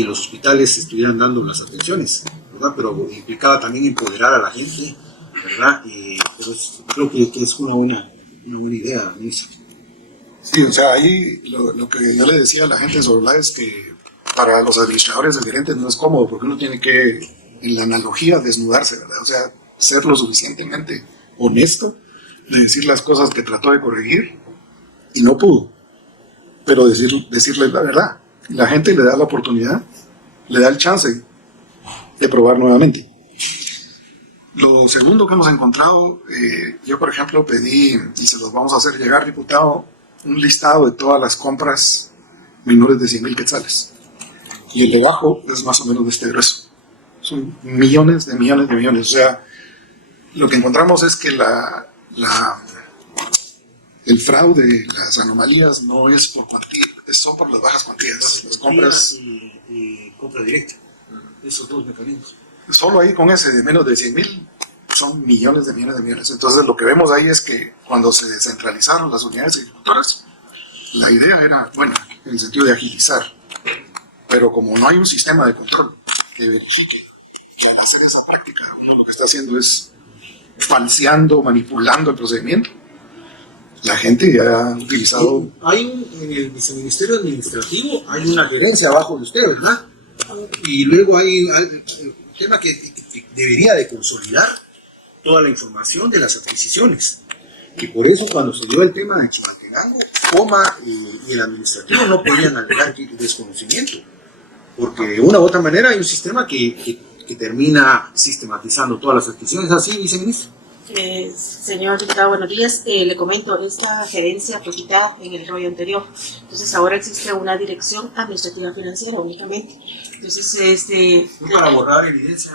que los hospitales estuvieran dando las atenciones, ¿verdad? Pero implicaba también empoderar a la gente, ¿verdad? Pero creo que es una buena idea, ministro. Sí, o sea, ahí lo que yo le decía a la gente sobre la es que para los administradores de gerentes no es cómodo porque uno tiene que, en la analogía, desnudarse, ¿verdad? O sea, ser lo suficientemente honesto de decir las cosas que trató de corregir y no pudo, pero decirles la verdad. La gente le da la oportunidad, le da el chance de probar nuevamente. Lo segundo que hemos encontrado, yo por ejemplo pedí, y se los vamos a hacer llegar, diputado, un listado de todas las compras menores de 100,000 quetzales. Y el de abajo es más o menos de este grueso. Son millones de millones de millones. O sea, lo que encontramos es que el fraude, las anomalías no es por cuantía, son por las bajas cuantías. Las compras y compra directa. Esos dos mecanismos. Solo ahí con ese de menos de 100,000 son millones de millones de millones. Entonces lo que vemos ahí es que cuando se descentralizaron las unidades ejecutoras, la idea era, bueno, en el sentido de agilizar, pero como no hay un sistema de control que verifique que al hacer esa práctica uno lo que está haciendo es falseando, manipulando el procedimiento, la gente ya ha utilizado... En el viceministerio administrativo hay una gerencia abajo de usted, ¿verdad? Y luego hay un tema que debería de consolidar toda la información de las adquisiciones. Que por eso cuando se dio el tema de Chimaltenango, Coma y el administrativo no podían alegar desconocimiento. Porque de una u otra manera hay un sistema que termina sistematizando todas las adquisiciones. ¿Así, viceministro? Señor diputado, buenos días. Le comento, esta gerencia fue quitada en el rollo anterior. Entonces ahora existe una dirección administrativa financiera únicamente. Entonces, para borrar evidencia,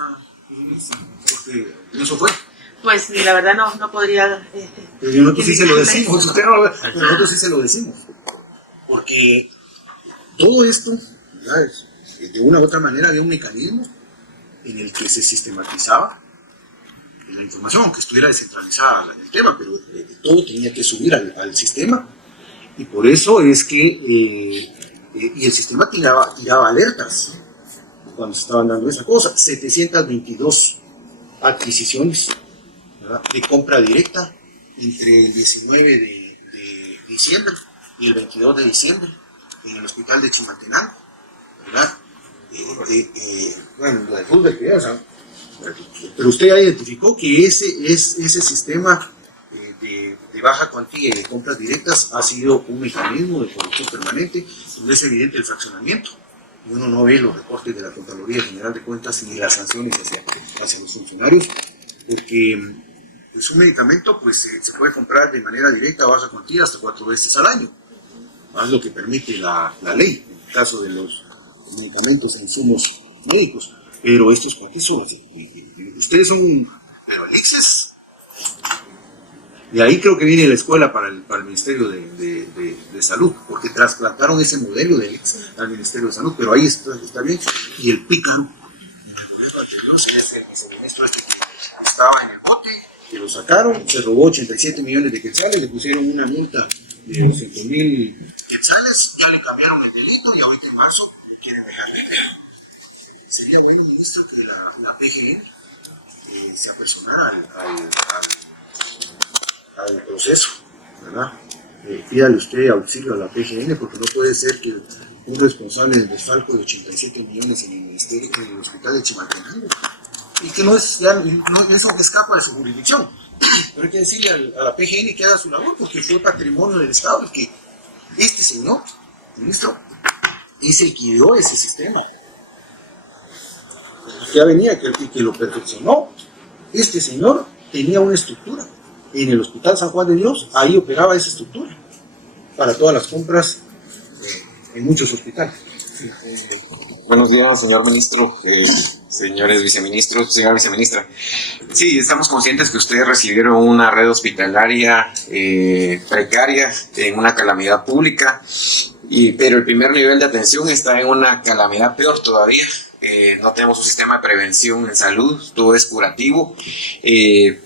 porque eso fue. Pues la verdad no podría... Pero nosotros sí se lo decimos, pero nosotros sí se lo decimos. Porque todo esto, ¿verdad? De una u otra manera había un mecanismo en el que se sistematizaba la información, aunque estuviera descentralizada en el tema, pero todo tenía que subir al sistema, y por eso es que y el sistema tiraba alertas cuando se estaban dando esa cosa. 722 adquisiciones, ¿verdad?, de compra directa entre el 19 de diciembre y el 22 de diciembre en el hospital de Chimaltenango, ¿verdad? Bueno, lo del fútbol, o sea, pero usted ya identificó que ese sistema de baja cuantía y de compras directas ha sido un mecanismo de corrupción permanente, donde es evidente el fraccionamiento. Y uno no ve los reportes de la Contraloría General de Cuentas ni las sanciones hacia los funcionarios, porque es un medicamento, pues se puede comprar de manera directa a baja cuantía hasta 4 veces al año, más lo que permite la ley, en el caso de los medicamentos e insumos médicos. Pero estos cuates son, ustedes son, pero elixes. De ahí creo que viene la escuela para el Ministerio de Salud, porque trasplantaron ese modelo de elix al Ministerio de Salud, pero ahí está bien. Y el pícaro, en el gobierno anterior, se es el viceministro que estaba en el bote, que lo sacaron, se robó 87 millones de quetzales, le pusieron una multa de 200,000 quetzales, ya le cambiaron el delito y ahorita en marzo le quieren dejar libre. Sería bueno, ministro, que la PGN se apersonara al proceso, ¿verdad? Pídale usted auxilio a la PGN, porque no puede ser que un responsable del desfalco de 87 millones en el hospital de Chimaltenango, y que eso escapa de su jurisdicción. Pero hay que decirle a la PGN que haga su labor, porque fue patrimonio del Estado, y que este señor, ministro, es el que ideó ese sistema. Ya venía, que lo perfeccionó. Este señor tenía una estructura en el Hospital San Juan de Dios, ahí operaba esa estructura para todas las compras en muchos hospitales. Sí. Buenos días, señor ministro, señores viceministros, señora viceministra. Sí, estamos conscientes que ustedes recibieron una red hospitalaria precaria en una calamidad pública, pero el primer nivel de atención está en una calamidad peor todavía. no tenemos un sistema de prevención en salud, todo es curativo,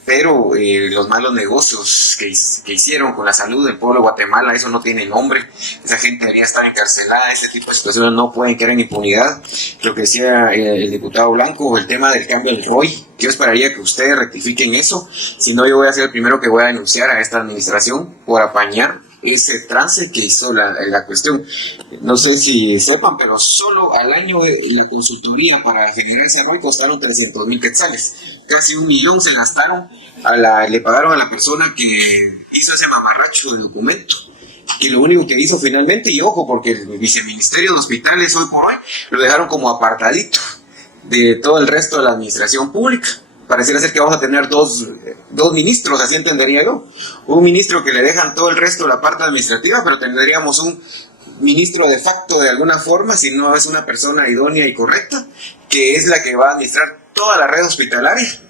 pero los malos negocios que hicieron con la salud del pueblo de Guatemala, eso no tiene nombre, esa gente debería estar encarcelada, este tipo de situaciones no pueden quedar en impunidad. Lo que decía el diputado Blanco, el tema del cambio del ROI, yo esperaría que ustedes rectifiquen eso, si no yo voy a ser el primero que voy a denunciar a esta administración por apañar ese trance que hizo la cuestión. No sé si sepan, pero solo al año la consultoría para generar ese ROI costaron 300,000 quetzales. Casi 1,000,000 se gastaron, le pagaron a la persona que hizo ese mamarracho de documento. Y lo único que hizo finalmente, y ojo, porque el viceministerio de hospitales hoy por hoy lo dejaron como apartadito de todo el resto de la administración pública. Pareciera ser que vamos a tener dos ministros, así entendería yo. Un ministro que le dejan todo el resto de la parte administrativa, pero tendríamos un ministro de facto de alguna forma, si no es una persona idónea y correcta, que es la que va a administrar toda la red hospitalaria,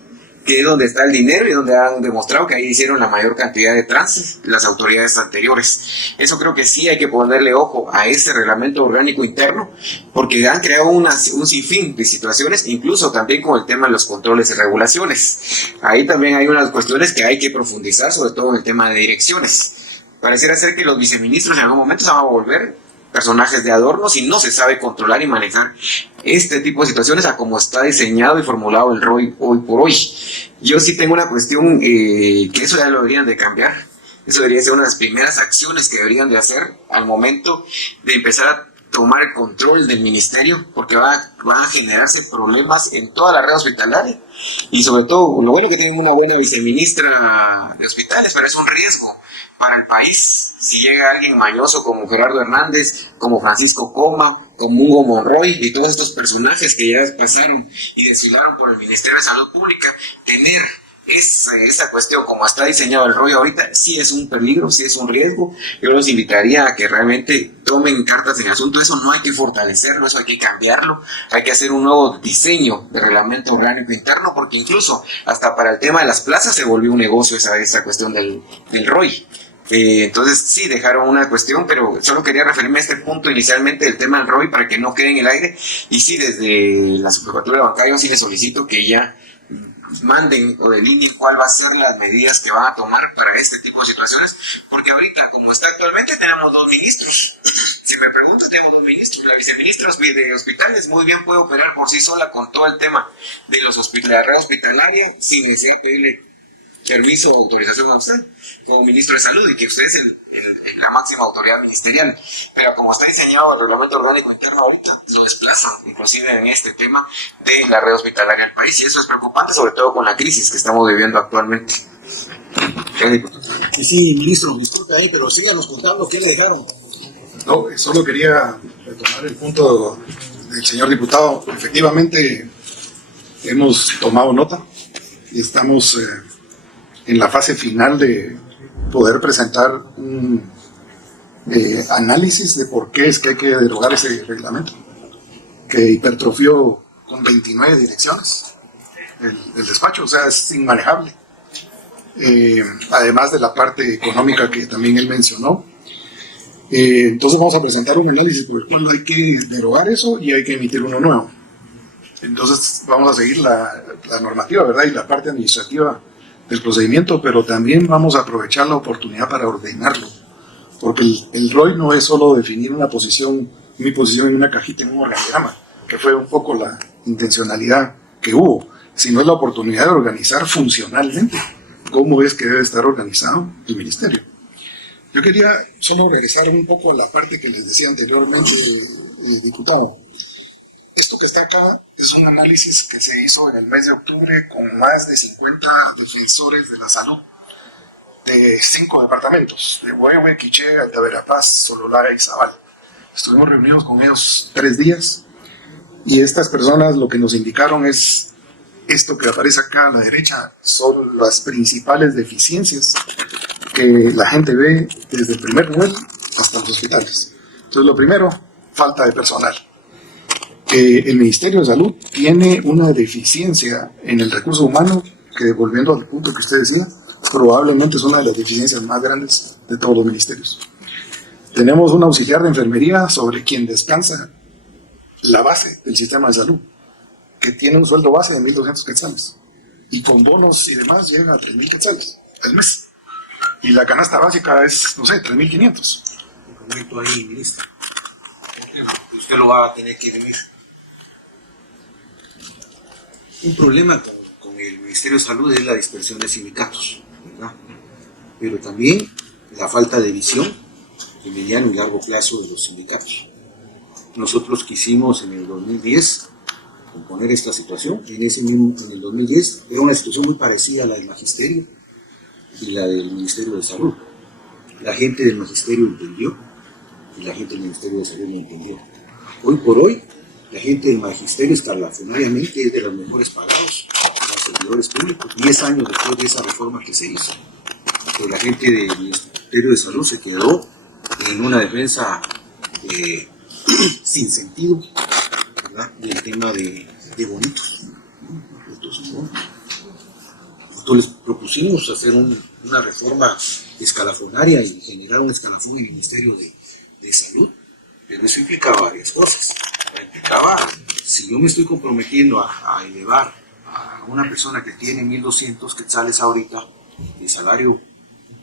que es donde está el dinero y donde han demostrado que ahí hicieron la mayor cantidad de trances las autoridades anteriores. Eso creo que sí hay que ponerle ojo a ese reglamento orgánico interno, porque han creado un sinfín de situaciones, incluso también con el tema de los controles y regulaciones. Ahí también hay unas cuestiones que hay que profundizar, sobre todo en el tema de direcciones. Pareciera ser que los viceministros en algún momento se van a volver personajes de adorno si no se sabe controlar y manejar este tipo de situaciones a como está diseñado y formulado el ROI hoy por hoy. Yo sí tengo una cuestión que eso ya lo deberían de cambiar. Eso debería ser una de las primeras acciones que deberían de hacer al momento de empezar a tomar el control del ministerio, porque van a generarse problemas en toda la red hospitalaria. Y sobre todo, lo bueno que tienen una buena viceministra de hospitales, pero es un riesgo para el país si llega alguien mañoso como Gerardo Hernández, como Francisco Coma, como Hugo Monroy y todos estos personajes que ya pasaron y desfilaron por el Ministerio de Salud Pública. Tener esa cuestión como está diseñado el rollo ahorita sí es un peligro, sí es un riesgo. Yo los invitaría a que realmente tomen cartas en el asunto. Eso no hay que fortalecerlo, eso hay que cambiarlo, hay que hacer un nuevo diseño de reglamento orgánico interno, porque incluso hasta para el tema de las plazas se volvió un negocio esa cuestión del ROI. Entonces sí dejaron una cuestión, pero solo quería referirme a este punto inicialmente del tema del ROI para que no quede en el aire. Y sí, desde la Subjefatura de Bancaria sí les solicito que ya manden o delineen cuál va a ser las medidas que van a tomar para este tipo de situaciones, porque ahorita, como está actualmente, tenemos 2 ministros. Si me preguntas, tenemos 2 ministros. La viceministra de hospitales muy bien puede operar por sí sola con todo el tema de la red hospitalaria sin necesidad de pedirle permiso o autorización a usted como ministro de salud, y que usted es la máxima autoridad ministerial. Pero como está diseñado el reglamento orgánico interno ahorita, lo desplazan inclusive en este tema de la red hospitalaria del país, y eso es preocupante, sobre todo con la crisis que estamos viviendo actualmente. Sí, ministro, disculpe ahí, pero síganos contando qué le dejaron. No, solo quería retomar el punto del señor diputado. Efectivamente, hemos tomado nota y estamos en la fase final de poder presentar un análisis de por qué es que hay que derogar ese reglamento, que hipertrofió con 29 direcciones el despacho, o sea, es inmanejable. Además de la parte económica que también él mencionó. Entonces vamos a presentar un análisis por el cual hay que derogar eso y hay que emitir uno nuevo. Entonces vamos a seguir la normativa, ¿verdad? Y la parte administrativa del procedimiento, pero también vamos a aprovechar la oportunidad para ordenarlo, porque el ROI no es solo definir una posición, mi posición en una cajita, en un organigrama, que fue un poco la intencionalidad que hubo, sino es la oportunidad de organizar funcionalmente cómo es que debe estar organizado el ministerio. Yo quería solo regresar un poco a la parte que les decía anteriormente, diputado. Esto que está acá es un análisis que se hizo en el mes de octubre con más de 50 defensores de la salud de 5 departamentos, de Huehue, Quiché, Alta Verapaz, Sololá y Zabal. Estuvimos reunidos con ellos 3 días y estas personas lo que nos indicaron es esto que aparece acá a la derecha, son las principales deficiencias que la gente ve desde el primer nivel hasta los hospitales. Entonces, lo primero, falta de personal. El Ministerio de Salud tiene una deficiencia en el recurso humano que, volviendo al punto que usted decía, probablemente es una de las deficiencias más grandes de todos los ministerios. Tenemos un auxiliar de enfermería sobre quien descansa la base del sistema de salud. que tiene un sueldo base de 1.200 quetzales y con bonos y demás llegan a 3.000 quetzales al mes. Y la canasta básica es, no sé, 3.500. Le comento ahí, ministro. Usted lo va a tener que ver. Un problema con el Ministerio de Salud es la dispersión de sindicatos, ¿verdad? Pero también la falta de visión de mediano y largo plazo de los sindicatos. Nosotros quisimos en el 2010 componer esta situación. En el 2010 era una situación muy parecida a la del Magisterio y la del Ministerio de Salud. La gente del Magisterio entendió y la gente del Ministerio de Salud no entendió. Hoy por hoy, la gente del Magisterio escalafonariamente es de los mejores pagados, los servidores públicos, 10 años después de esa reforma que se hizo. Pero la gente del Ministerio de Salud se quedó en una defensa sin sentido, ¿verdad? Del tema de bonitos. Nosotros les propusimos hacer una reforma escalafonaria y generar un escalafón en el Ministerio de Salud, pero eso implicaba varias cosas. Implicaba, si yo me estoy comprometiendo a elevar a una persona que tiene 1.200 quetzales ahorita de salario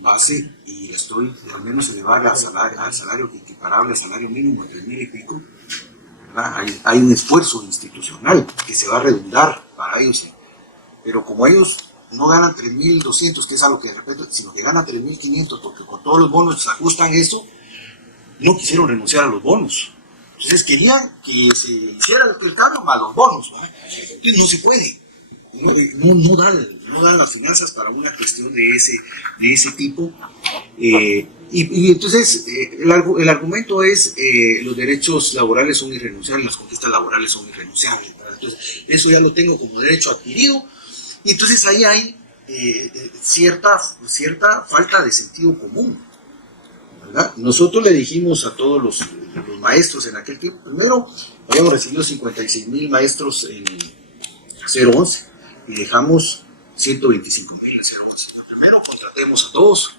base y la estoy al menos elevar al salario equiparable al salario mínimo de 3.000 y pico, hay un esfuerzo institucional que se va a redundar para ellos, pero como ellos no ganan 3.200, que es algo que de repente, sino que ganan 3.500 porque con todos los bonos se ajustan eso, no quisieron renunciar a los bonos. Entonces querían que se hiciera el cambio más los bonos, ¿verdad? Entonces no se puede, no dan las finanzas para una cuestión de ese tipo. Y entonces el argumento es los derechos laborales son irrenunciables, las conquistas laborales son irrenunciables, ¿verdad? Entonces eso ya lo tengo como derecho adquirido, y entonces ahí hay cierta falta de sentido común, ¿verdad? Nosotros le dijimos a todos los maestros en aquel tiempo, primero habíamos recibido 56.000 maestros en 011 y dejamos 125.000 en 011. Primero contratemos a todos,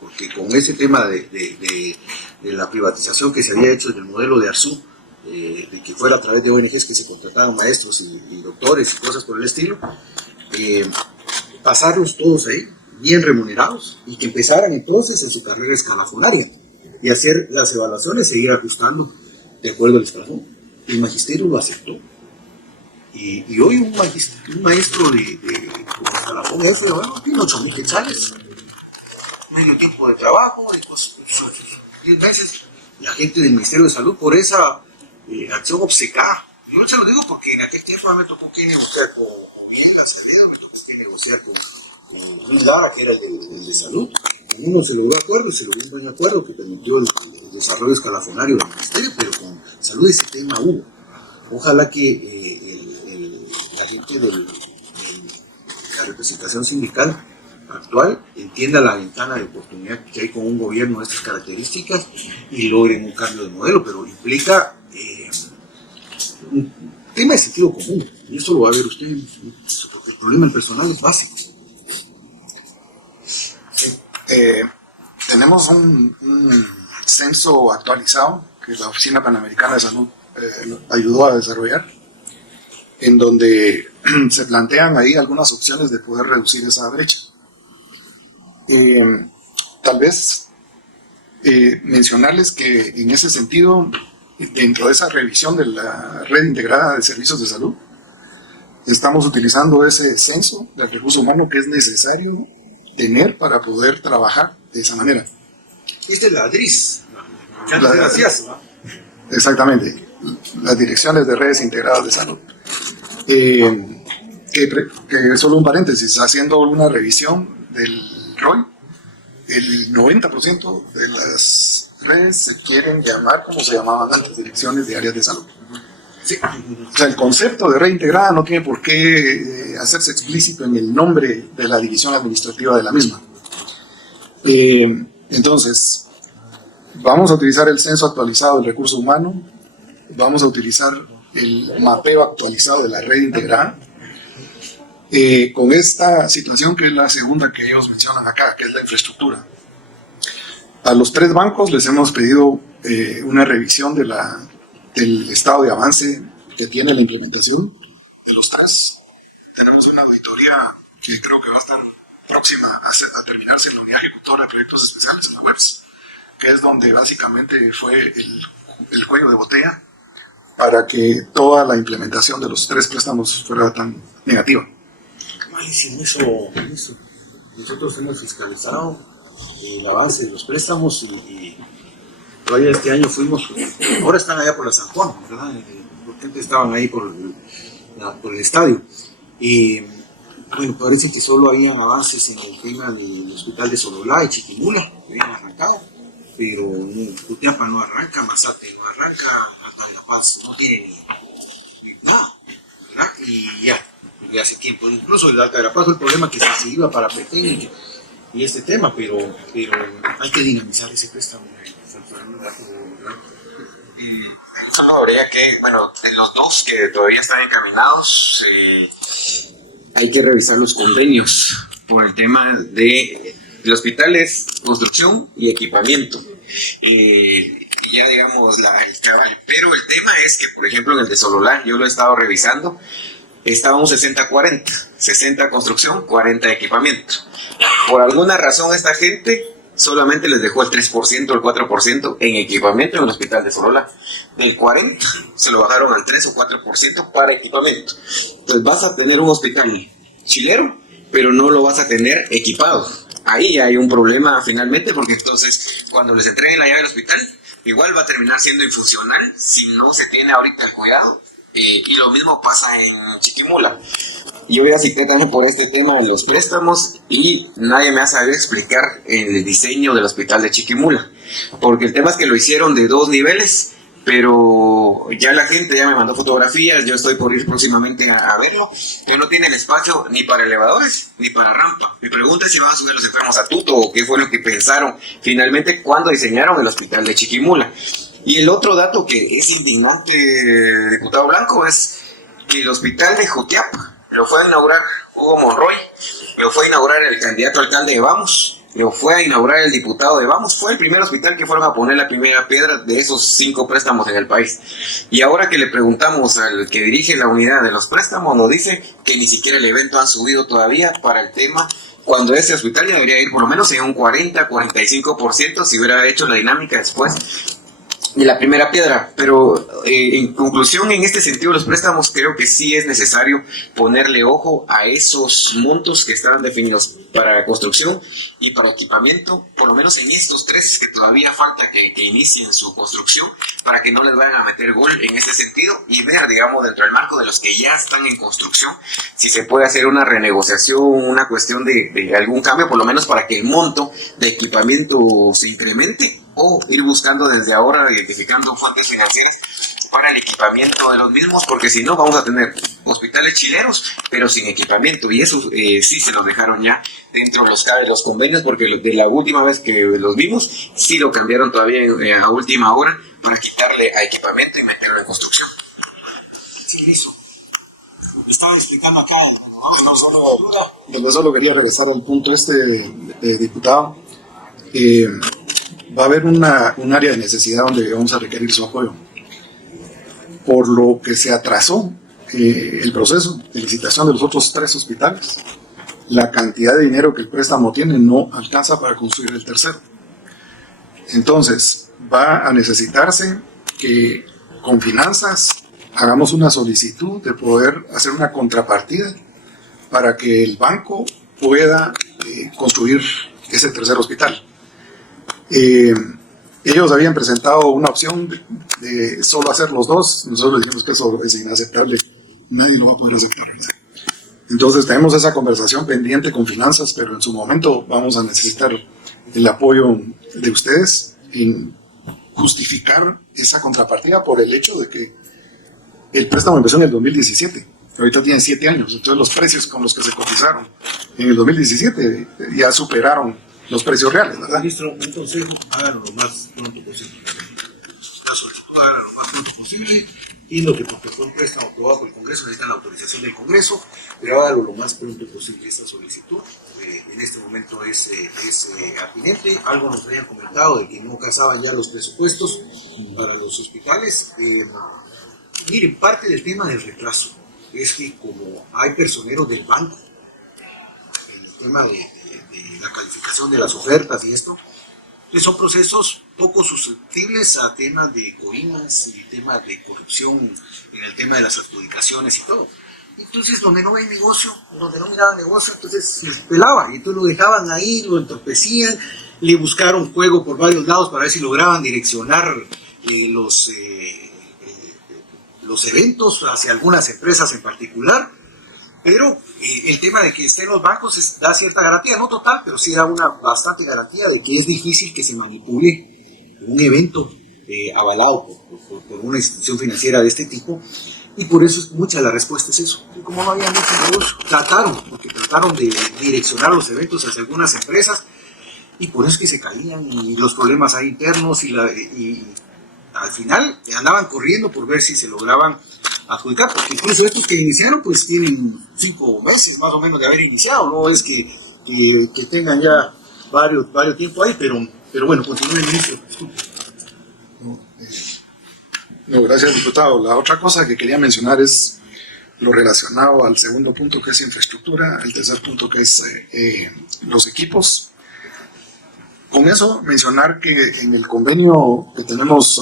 porque con ese tema de la privatización que se había hecho del modelo de Arzú, de que fuera a través de ONGs que se contrataban maestros y doctores y cosas por el estilo, pasarlos todos ahí, bien remunerados, y que empezaran entonces en su carrera escalafonaria y hacer las evaluaciones e ir ajustando de acuerdo al escalafón. El magisterio lo aceptó. Y hoy un maestro de escalafón F, bueno, tiene 8.000 quetzales, medio tiempo de trabajo, y pues, 10 meses. La gente del Ministerio de Salud, por esa acción obcecada, yo se lo digo porque en aquel tiempo me tocó que negociar con Bien Acevedo, me tocó que negociar con Luis Lara, que era el de Salud. Con uno se logró acuerdo y se logró un buen acuerdo que permitió el desarrollo escalafonario del Ministerio, pero con Salud ese tema hubo. Ojalá que la gente de la representación sindical actual entienda la ventana de oportunidad que hay con un gobierno de estas características y logren un cambio de modelo, pero implica un tema de sentido común, y esto lo va a ver usted, porque el problema del personal es básico. Tenemos un censo actualizado que la Oficina Panamericana de Salud ayudó a desarrollar, en donde se plantean ahí algunas opciones de poder reducir esa brecha. Tal vez mencionarles que en ese sentido, dentro de esa revisión de la red integrada de servicios de salud, estamos utilizando ese censo del recurso humano que es necesario tener para poder trabajar de esa manera. Esta es la DRIS, que antes era CIAS, ¿no? Exactamente, las direcciones de redes integradas de salud. Que solo un paréntesis, haciendo una revisión del ROI, el 90% de las redes se quieren llamar como se llamaban antes, direcciones de áreas de salud. Sí. O sea, el concepto de red integrada no tiene por qué hacerse explícito en el nombre de la división administrativa de la misma. Entonces, vamos a utilizar el censo actualizado del recurso humano, vamos a utilizar el mapeo actualizado de la red integrada, con esta situación que es la segunda que ellos mencionan acá, que es la infraestructura. A los 3 bancos les hemos pedido una revisión del estado de avance que tiene la implementación tenemos una auditoría que creo que va a estar próxima a terminarse en la unidad ejecutora de proyectos especiales en la UEPS, que es donde básicamente fue el cuello de botella para que toda la implementación de los 3 préstamos fuera tan negativa. Malísimo eso. Nosotros hemos fiscalizado el avance de los préstamos y todavía este año fuimos, ahora están allá por la San Juan, ¿verdad? Porque antes estaban ahí por el estadio. Y bueno, parece que solo habían avances en el tema del hospital de Sololá y Chiquimula, que habían arrancado, pero Jutiapa no arranca, Mazate no arranca, Alta no tiene ni nada, ¿verdad? Y ya, de hace tiempo, incluso el Alta Verapaz, el problema que se iba para Petén y este tema, pero hay que dinamizar ese préstamo. Solo habría que, bueno, de los 2 que todavía están encaminados, hay que revisar los convenios por el tema del hospital es construcción y equipamiento. Ya digamos el cabal, pero el tema es que, por ejemplo, en el de Sololá, yo lo he estado revisando, estaba un 60-40, 60 construcción, 40 equipamiento. Por alguna razón esta gente solamente les dejó el 3%, el 4% en equipamiento en el hospital de Sololá. Del 40 se lo bajaron al 3 o 4% para equipamiento. Entonces vas a tener un hospital chilero, pero no lo vas a tener equipado. Ahí hay un problema finalmente, porque entonces cuando les entreguen la llave del hospital, igual va a terminar siendo infuncional si no se tiene ahorita el cuidado. Y lo mismo pasa en Chiquimula. Yo ya cité también por este tema de los préstamos y nadie me ha sabido explicar el diseño del hospital de Chiquimula, porque el tema es que lo hicieron de 2 niveles, pero ya la gente ya me mandó fotografías, yo estoy por ir próximamente a verlo, pero no tiene el espacio ni para elevadores ni para rampa. Mi pregunta es si van a subir los enfermos a tuto o qué fue lo que pensaron finalmente cuando diseñaron el hospital de Chiquimula. Y el otro dato que es indignante, diputado Blanco, es que el hospital de Jutiapa lo fue a inaugurar Hugo Monroy, lo fue a inaugurar el candidato alcalde de Vamos, lo fue a inaugurar el diputado de Vamos, fue el primer hospital que fueron a poner la primera piedra de esos 5 préstamos en el país. Y ahora que le preguntamos al que dirige la unidad de los préstamos, nos dice que ni siquiera el evento han subido todavía para el tema, cuando ese hospital ya debería ir por lo menos en un 40-45% si hubiera hecho la dinámica después de la primera piedra. Pero en conclusión, en este sentido, los préstamos creo que sí es necesario ponerle ojo a esos montos que estaban definidos para construcción y para equipamiento, por lo menos en estos 3 que todavía falta que inicien su construcción, para que no les vayan a meter gol en este sentido, y ver, digamos, dentro del marco de los que ya están en construcción, si se puede hacer una renegociación, una cuestión de algún cambio, por lo menos para que el monto de equipamiento se incremente, o ir buscando desde ahora, identificando fuentes financieras para el equipamiento de los mismos, porque si no vamos a tener hospitales chileros pero sin equipamiento, y eso sí se lo dejaron ya dentro de los convenios, porque de la última vez que los vimos sí lo cambiaron todavía a última hora para quitarle a equipamiento y meterlo en construcción. Sí, listo. Me estaba explicando acá. No solo quería regresar al punto diputado. Va a haber un área de necesidad donde vamos a requerir su apoyo, por lo que se atrasó el proceso de licitación de los otros 3 hospitales. La cantidad de dinero que el préstamo tiene no alcanza para construir el tercero. Entonces va a necesitarse que con finanzas hagamos una solicitud de poder hacer una contrapartida para que el banco pueda construir ese tercer hospital. Ellos habían presentado una opción de solo hacer los 2. Nosotros dijimos que eso es inaceptable, nadie lo va a poder aceptar. Entonces tenemos esa conversación pendiente con finanzas, pero en su momento vamos a necesitar el apoyo de ustedes en justificar esa contrapartida por el hecho de que el préstamo empezó en el 2017, ahorita tiene 7 años, entonces los precios con los que se cotizaron en el 2017 ya superaron los precios reales, ¿verdad? Ministro, un consejo, háganlo lo más pronto posible. La solicitud háganlo lo más pronto posible, y lo que fue un préstamo aprobado por el Congreso, necesitan la autorización del Congreso, pero háganlo lo más pronto posible esta solicitud. En este momento es atinente. Algo nos habían comentado de que no casaban ya los presupuestos para los hospitales. Miren, parte del tema del retraso es que como hay personeros del banco, en el tema de la calificación de las ofertas y esto, pues son procesos poco susceptibles a temas de coimas y temas de corrupción en el tema de las adjudicaciones y todo. Entonces, donde no hay negocio, donde no miraban negocio, entonces se pelaba y entonces lo dejaban ahí, lo entorpecían, le buscaron juego por varios lados para ver si lograban direccionar los eventos hacia algunas empresas en particular, pero el tema de que estén los bancos da cierta garantía, no total, pero sí da una bastante garantía de que es difícil que se manipule un evento avalado por una institución financiera de este tipo, y por eso mucha de la respuesta es eso. Y como no había mucho negocio, trataron de direccionar los eventos hacia algunas empresas, y por eso es que se caían, y los problemas ahí internos, y al final andaban corriendo por ver si se lograban adjudicar, porque incluso estos que iniciaron pues tienen 5 meses más o menos de haber iniciado, no es que tengan ya varios tiempo ahí, pero bueno, continúen, ministro. No, gracias, diputado. La otra cosa que quería mencionar es lo relacionado al segundo punto, que es infraestructura, el tercer punto, que es los equipos. Con eso, mencionar que en el convenio que tenemos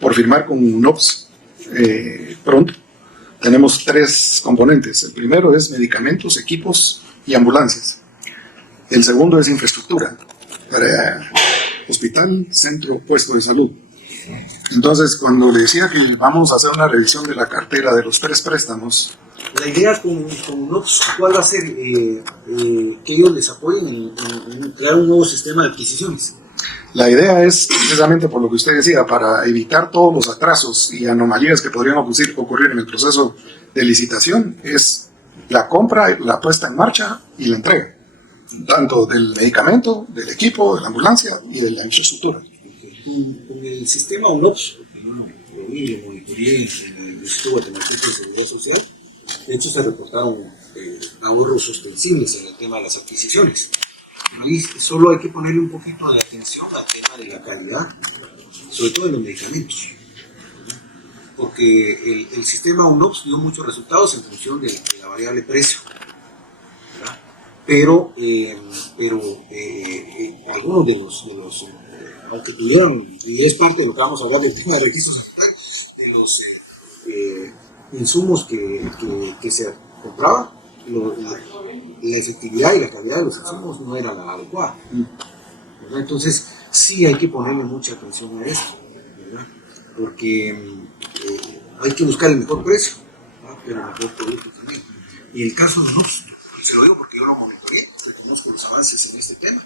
por firmar con UNOPS pronto, tenemos 3 componentes. El primero es medicamentos, equipos y ambulancias. El segundo es infraestructura para hospital, centro, puesto de salud. Entonces, cuando le decía que vamos a hacer una revisión de la cartera de los 3 préstamos, la idea con UNOPS, ¿cuál va a ser? Que ellos les apoyen en crear un nuevo sistema de adquisiciones. la idea es, precisamente por lo que usted decía, para evitar todos los atrasos y anomalías que podrían ocurrir en el proceso de licitación, es la compra, la puesta en marcha y la entrega, tanto del medicamento, del equipo, de la ambulancia y de la infraestructura. Con el sistema UNOPS, porque yo lo vi y lo monitoreé en el Instituto Guatemalteco de Seguridad Social, de hecho se reportaron ahorros sostenibles en el tema de las adquisiciones. Ahí solo hay que ponerle un poquito de atención al tema de la calidad, sobre todo de los medicamentos, porque el sistema UNOPS dio muchos resultados en función de la variable precio, ¿verdad? Pero algunos de los aunque tuvieron, y es parte de lo que vamos a hablar del tema de registros sanitarios, de los insumos que se compraban, la efectividad y la calidad de los insumos no era la adecuada, ¿verdad? Entonces sí hay que ponerle mucha atención a esto, ¿verdad? Porque hay que buscar el mejor precio, ¿verdad? Pero el mejor producto también. Y el caso de NOPS, se lo digo porque yo lo monitoreé, conozco los avances en este tema.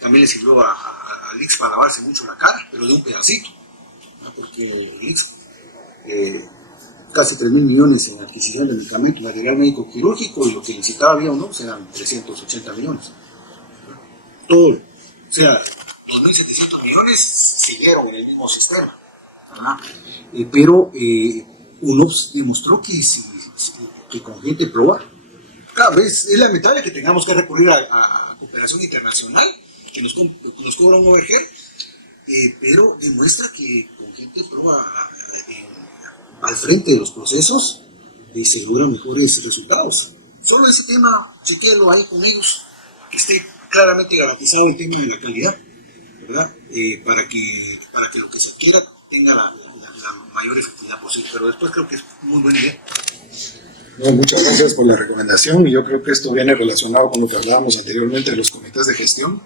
También le sirvió al IX para lavarse mucho la cara, pero de un pedacito, ¿no? Porque el IX casi 3.000 millones en adquisición de medicamentos, material médico quirúrgico, y lo que licitaba vía UNOPS eran 380 millones. Todo, o sea, 2.700 millones siguieron en el mismo sistema, ¿verdad? Pero UNOPS demostró que con gente proba. Claro, es lamentable que tengamos que recurrir a cooperación internacional, que nos cobra un overhead, pero demuestra que con gente proba al frente de los procesos se logran mejores resultados. Solo ese tema, chequéelo ahí con ellos, que esté claramente garantizado el tema de la calidad, ¿verdad? Para que lo que se quiera tenga la mayor efectividad posible. Pero después creo que es muy buena idea. No, muchas gracias por la recomendación, y yo creo que esto viene relacionado con lo que hablábamos anteriormente de los comités de gestión,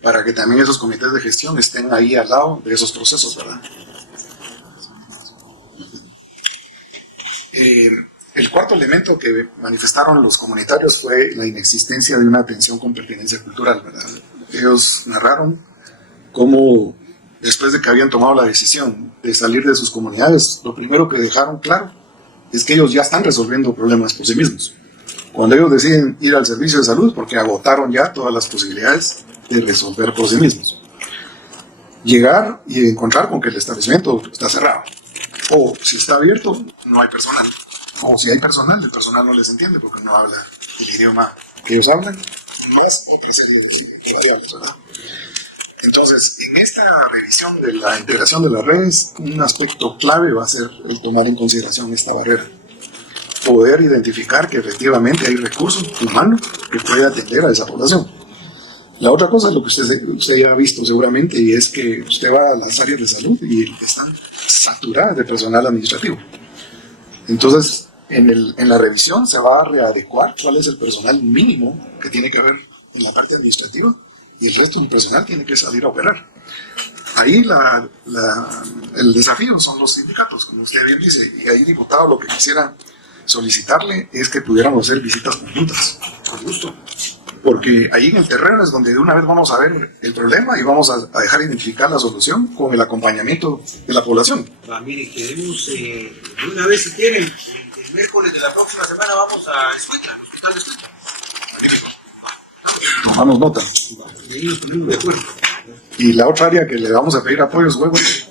para que también esos comités de gestión estén ahí al lado de esos procesos, ¿verdad? El cuarto elemento que manifestaron los comunitarios fue la inexistencia de una atención con pertinencia cultural, ¿verdad? Ellos narraron cómo, después de que habían tomado la decisión de salir de sus comunidades, lo primero que dejaron claro es que ellos ya están resolviendo problemas por sí mismos. Cuando ellos deciden ir al servicio de salud, porque agotaron ya todas las posibilidades de resolver por sí mismos. Llegar y encontrar con que el establecimiento está cerrado. O si está abierto, no hay personal. O si hay personal, el personal no les entiende porque no habla el idioma que ellos hablan, más otras series de variables, ¿verdad? Entonces, en esta revisión de la integración de las redes, un aspecto clave va a ser el tomar en consideración esta barrera. Poder identificar que efectivamente hay recurso humano que puede atender a esa población. La otra cosa es lo que usted ya ha visto seguramente, y es que usted va a las áreas de salud y están saturadas de personal administrativo. Entonces, en la revisión se va a readecuar cuál es el personal mínimo que tiene que haber en la parte administrativa, y el resto del personal tiene que salir a operar. Ahí el desafío son los sindicatos, como usted bien dice, y ahí, diputado, lo que quisiera solicitarle es que pudiéramos hacer visitas conjuntas, con gusto, porque ahí en el terreno es donde de una vez vamos a ver el problema y vamos a dejar identificar la solución con el acompañamiento de la población. Mire, queremos de una vez, si quieren, el miércoles de la próxima semana vamos a Escuintla. Tomamos nota. Y la otra área que le vamos a pedir apoyo es Huehuete,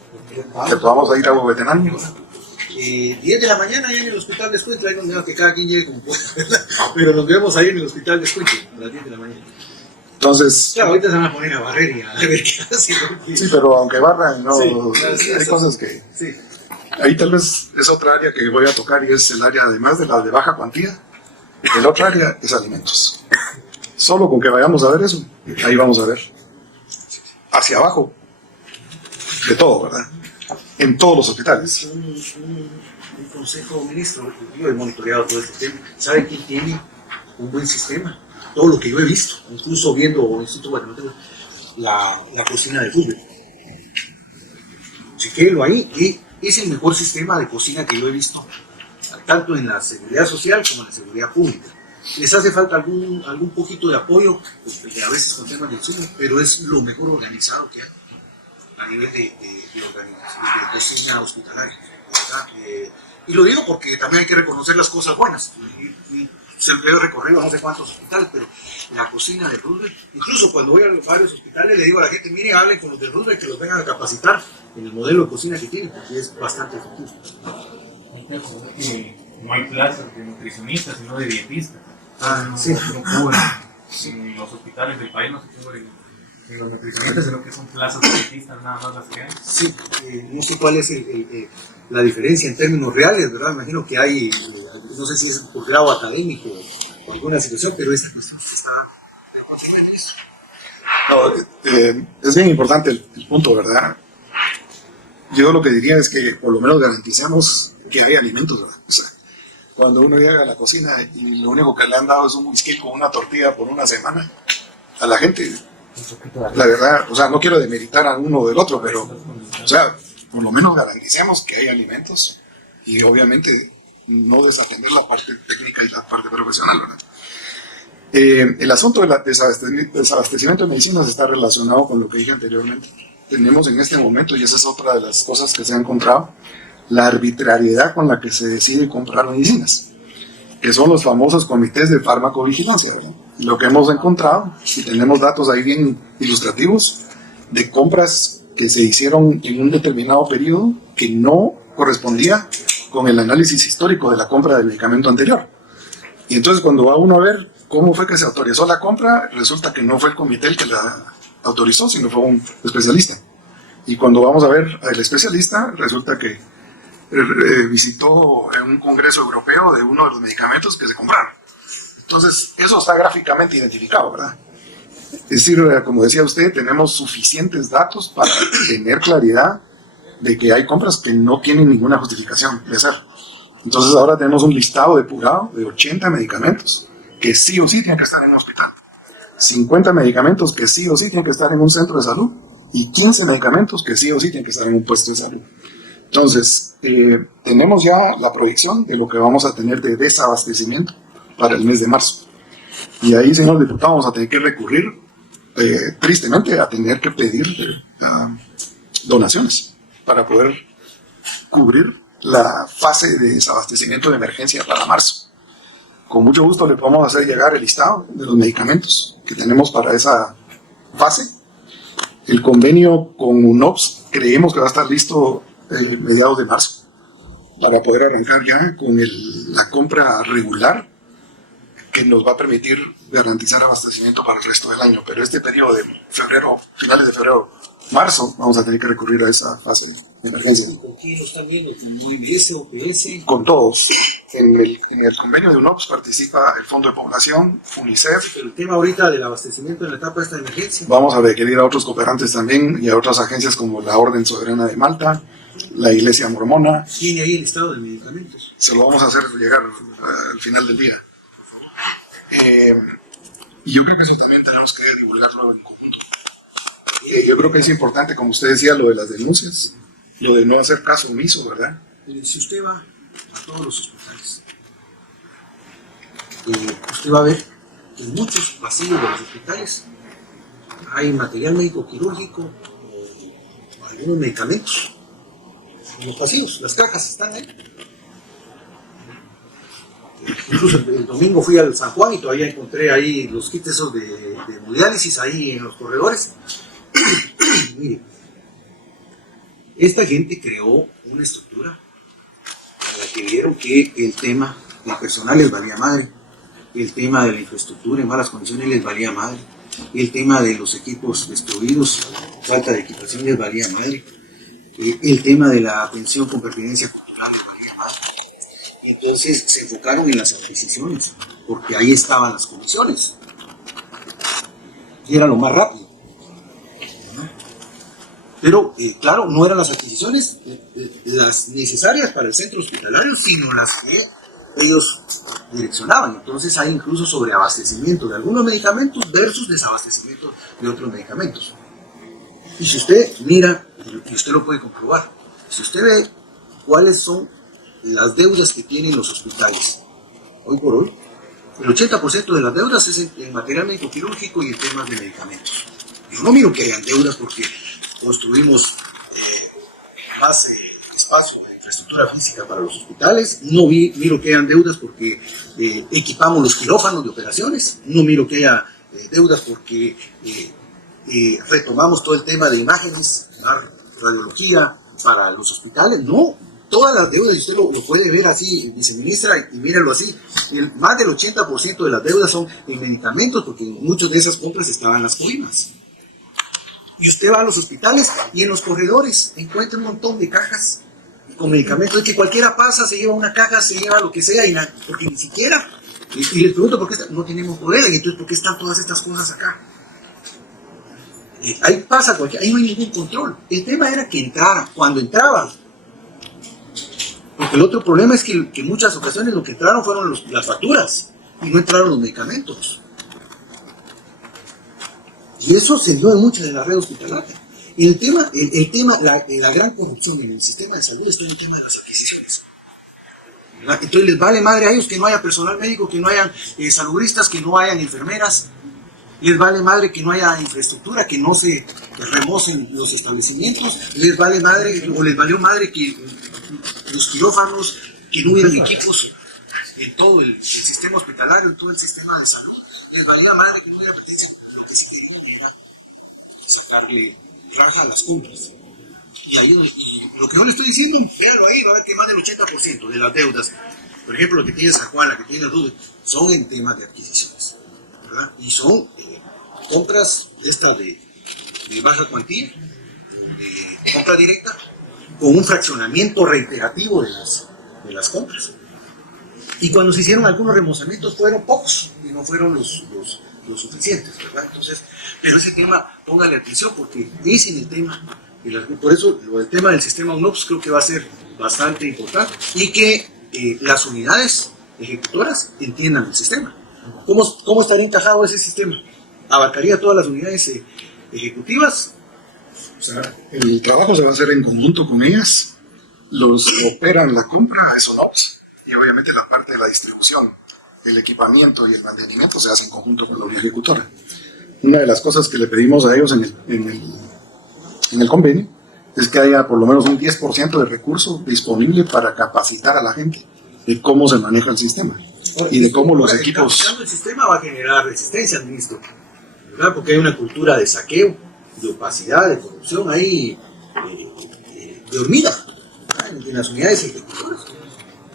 que podamos ir a Huehuetenango. 10 de la mañana ahí en el hospital de Escuintla, ahí nos vemos que cada quien llegue como pueda, pero nos vemos ahí en el hospital de Escuintla a las 10 de la mañana. Entonces, claro, ahorita se van a poner a barrer y a ver qué hacen. Sí, pero aunque barran, no, sí, hay cosas que... Sí. Ahí tal vez es otra área que voy a tocar, y es el área, además de la de baja cuantía, el otro área es alimentos. Solo con que vayamos a ver eso, ahí vamos a ver. Hacia abajo, de todo, ¿verdad? En todos los hospitales. Un consejo, ministro, yo he monitoreado todo este tema. ¿Sabe quién tiene un buen sistema? Todo lo que yo he visto, incluso viendo Instituto Guatemala, la cocina de fútbol. Chequéelo ahí, que es el mejor sistema de cocina que yo he visto, tanto en la seguridad social como en la seguridad pública. Les hace falta algún poquito de apoyo, porque a veces con temas de insumo, pero es lo mejor organizado que hay a nivel de cocina hospitalaria, ¿verdad? Y lo digo porque también hay que reconocer las cosas buenas. Y se he recorrido no sé cuántos hospitales, pero la cocina de Roosevelt, incluso cuando voy a varios hospitales le digo a la gente, mire, hablen con los de Roosevelt que los vengan a capacitar en el modelo de cocina que tienen, porque es bastante efectivo. No hay plazas de nutricionistas, sino de dietistas. Sí. No cubren en los hospitales del país, no se cubren los nutricionistas, sino que son plazas de dietistas nada más las que hay. Sí, no sé cuál es la diferencia en términos reales, ¿verdad? Imagino que hay, no sé si es por grado académico o alguna situación, pero esta cuestión está de No, es bien importante el punto, ¿verdad? Yo lo que diría es que por lo menos garanticemos que hay alimentos, ¿verdad? O sea, cuando uno llega a la cocina y lo único que le han dado es un whisky con una tortilla por una semana, a la gente, la verdad, o sea, no quiero demeritar a uno del otro, pero, o sea, por lo menos garanticemos que hay alimentos y obviamente no desatender la parte técnica y la parte profesional, ¿verdad? El asunto del desabastecimiento de medicinas está relacionado con lo que dije anteriormente. Tenemos en este momento, y esa es otra de las cosas que se ha encontrado, la arbitrariedad con la que se decide comprar medicinas, que son los famosos comités de farmacovigilancia, ¿verdad? Y lo que hemos encontrado, y tenemos datos ahí bien ilustrativos, de compras que se hicieron en un determinado periodo que no correspondía con el análisis histórico de la compra del medicamento anterior. Y entonces cuando va uno a ver cómo fue que se autorizó la compra, resulta que no fue el comité el que la autorizó, sino fue un especialista. Y cuando vamos a ver al especialista, resulta que visitó en un congreso europeo de uno de los medicamentos que se compraron. Entonces, eso está gráficamente identificado, ¿verdad? Es decir, como decía usted, tenemos suficientes datos para tener claridad de que hay compras que no tienen ninguna justificación de hacer. Entonces, ahora tenemos un listado depurado de 80 medicamentos que sí o sí tienen que estar en un hospital, 50 medicamentos que sí o sí tienen que estar en un centro de salud y 15 medicamentos que sí o sí tienen que estar en un puesto de salud. Entonces, tenemos ya la proyección de lo que vamos a tener de desabastecimiento para el mes de marzo. Y ahí, señor diputado, vamos a tener que recurrir, tristemente, a tener que pedir donaciones para poder cubrir la fase de desabastecimiento de emergencia para marzo. Con mucho gusto le podemos hacer llegar el listado de los medicamentos que tenemos para esa fase. El convenio con UNOPS creemos que va a estar listo mediados de marzo para poder arrancar ya con la compra regular que nos va a permitir garantizar abastecimiento para el resto del año. Pero este periodo de febrero, finales de febrero, marzo, vamos a tener que recurrir a esa fase de emergencia. ¿Con quién lo están viendo? ¿Con OMS, OPS? Con todos. En el convenio de UNOPS participa el Fondo de Población, UNICEF. Pero el tema ahorita del abastecimiento en la etapa esta de emergencia. Vamos a requerir a otros cooperantes también y a otras agencias como la Orden Soberana de Malta, la Iglesia Mormona. ¿Tiene ahí el estado de medicamentos? Se lo vamos a hacer llegar al final del día. Y yo creo que eso también tenemos que divulgarlo en conjunto. Yo creo que es importante, como usted decía, lo de las denuncias, lo de no hacer caso omiso, ¿verdad? Si usted va a todos los hospitales, usted va a ver que en muchos pasillos de los hospitales hay material médico quirúrgico o algunos medicamentos. En los pasillos, las cajas están ahí. Incluso el domingo fui al San Juan y todavía encontré ahí los kits esos de hemodiálisis ahí en los corredores. Mire, esta gente creó una estructura a la que vieron que el tema del personal les valía madre, el tema de la infraestructura en malas condiciones les valía madre, el tema de los equipos destruidos, falta de equipación les valía madre, el tema de la atención con pertinencia cultural les valía madre. Entonces se enfocaron en las adquisiciones, porque ahí estaban las comisiones y era lo más rápido. Pero, claro, no eran las adquisiciones las necesarias para el centro hospitalario, sino las que ellos direccionaban. Entonces hay incluso sobreabastecimiento de algunos medicamentos versus desabastecimiento de otros medicamentos. Y si usted mira, y usted lo puede comprobar, si usted ve cuáles son las deudas que tienen los hospitales, hoy por hoy, el 80% de las deudas es en material médico quirúrgico y en temas de medicamentos. Yo no miro que hayan deudas porque construimos más espacio de infraestructura física para los hospitales, no miro que hayan deudas porque equipamos los quirófanos de operaciones, no miro que haya deudas porque retomamos todo el tema de imágenes, radiología para los hospitales, no, todas las deudas, y usted lo puede ver así, viceministra, y mírenlo así, más del 80% de las deudas son en medicamentos porque muchas de esas compras estaban en las coimas. Y usted va a los hospitales y en los corredores encuentra un montón de cajas con medicamentos. Es que cualquiera pasa, se lleva una caja, se lleva lo que sea, porque ni siquiera. Y les pregunto por qué no tenemos poder, y entonces por qué están todas estas cosas acá. Ahí pasa cualquiera, ahí no hay ningún control. El tema era que entrara, cuando entraba. Porque el otro problema es que en muchas ocasiones lo que entraron fueron las facturas y no entraron los medicamentos. Y eso se dio en muchas de las redes hospitalarias. Y el tema, la gran corrupción en el sistema de salud es todo el tema de las adquisiciones. ¿Verdad? Entonces les vale madre a ellos que no haya personal médico, que no hayan salubristas, que no hayan enfermeras. Les vale madre que no haya infraestructura, que no se remocen los establecimientos. Les vale madre, o les valió madre que los quirófanos, que no hubieran equipos en todo el sistema hospitalario, en todo el sistema de salud. Les valía madre que no hubiera protección. Lo que sí querían era sacarle raja a las compras. Y lo que yo le estoy diciendo, véalo ahí, va a ver que más del 80% de las deudas, por ejemplo, lo que tiene San Juan, la que tiene Rubén, son en temas de adquisiciones, ¿verdad? Y son compras de baja cuantía, de compra directa, con un fraccionamiento reiterativo de las compras. Y cuando se hicieron algunos remozamientos fueron pocos y no fueron los suficientes, ¿verdad? Entonces, pero ese tema, póngale atención porque es en el tema, por eso el tema del sistema UNOPS creo que va a ser bastante importante y que las unidades ejecutoras entiendan el sistema. ¿Cómo estaría encajado ese sistema? ¿Abarcaría todas las unidades ejecutivas? O sea, el trabajo se va a hacer en conjunto con ellas, los que operan la compra, eso no, y obviamente la parte de la distribución, el equipamiento y el mantenimiento se hace en conjunto con la unidad ejecutora. Una de las cosas que le pedimos a ellos en el convenio es que haya por lo menos un 10% de recurso disponible para capacitar a la gente de cómo se maneja el sistema y de cómo los equipos... El sistema va a generar resistencia, ministro, ¿verdad? Porque hay una cultura de saqueo, de opacidad, de corrupción ahí, de hormiga, ¿verdad? En las unidades ejecutoras.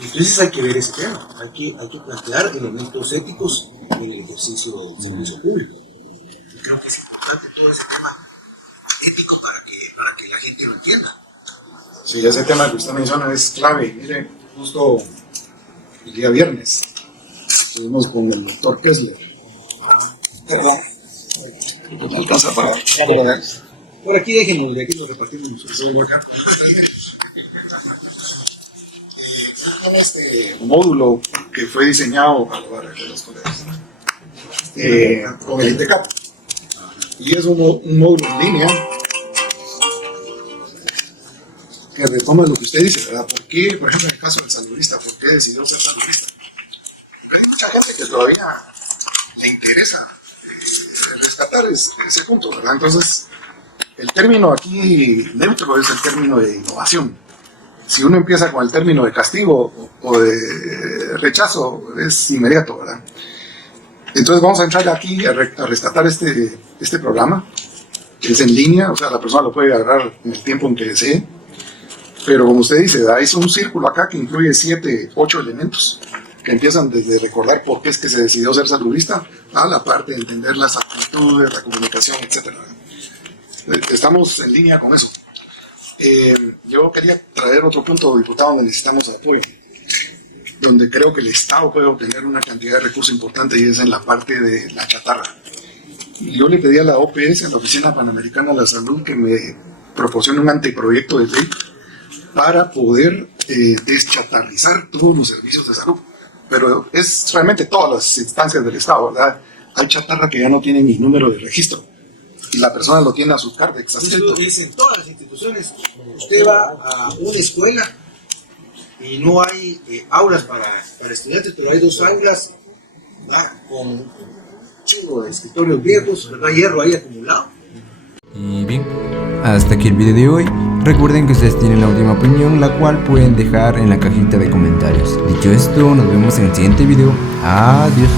Entonces hay que ver ese tema, hay que plantear elementos éticos en el ejercicio del servicio público. Yo creo que es importante todo ese tema ético para que la gente lo entienda. Sí, ese tema que usted menciona es clave. Mire, justo el día viernes estuvimos con el doctor Kessler. Perdón, no alcanza para ver. Por aquí déjenos, de aquí nos repartimos nosotros. Tiene este módulo que fue diseñado para los colegas con el INTECAP. Y es un módulo en línea que retoma lo que usted dice, ¿verdad? ¿Por qué, por ejemplo, en el caso del saludista, por qué decidió ser saludista? Hay mucha gente que todavía le interesa rescatar ese punto, ¿verdad? Entonces, el término aquí neutro es el término de innovación. Si uno empieza con el término de castigo o de rechazo, es inmediato, ¿verdad? Entonces vamos a entrar aquí a rescatar este programa, que es en línea, o sea, la persona lo puede agarrar en el tiempo en que desee, pero como usted dice, es un círculo acá que incluye 7, 8 elementos, que empiezan desde recordar por qué es que se decidió ser saludista, a la parte de entender las actitudes, la comunicación, etc. Estamos en línea con eso. Yo quería traer otro punto, diputado, donde necesitamos apoyo, donde creo que el Estado puede obtener una cantidad de recursos importantes, y es en la parte de la chatarra. Y yo le pedí a la OPS, a la Oficina Panamericana de la Salud, que me proporcione un anteproyecto de ley para poder deschatarrizar todos los servicios de salud. Pero es realmente todas las instancias del Estado, ¿verdad? Hay chatarra que ya no tiene ni número de registro, y la persona lo tiene a sus cardex. Eso es en todas las instituciones. Usted va a una escuela y no hay aulas para estudiantes, pero hay 2 aulas con un chingo de escritorios viejos, ¿verdad? Hierro ahí acumulado. Y bien, hasta aquí el video de hoy. Recuerden que ustedes tienen la última opinión, la cual pueden dejar en la cajita de comentarios. Dicho esto, nos vemos en el siguiente video. Adiós.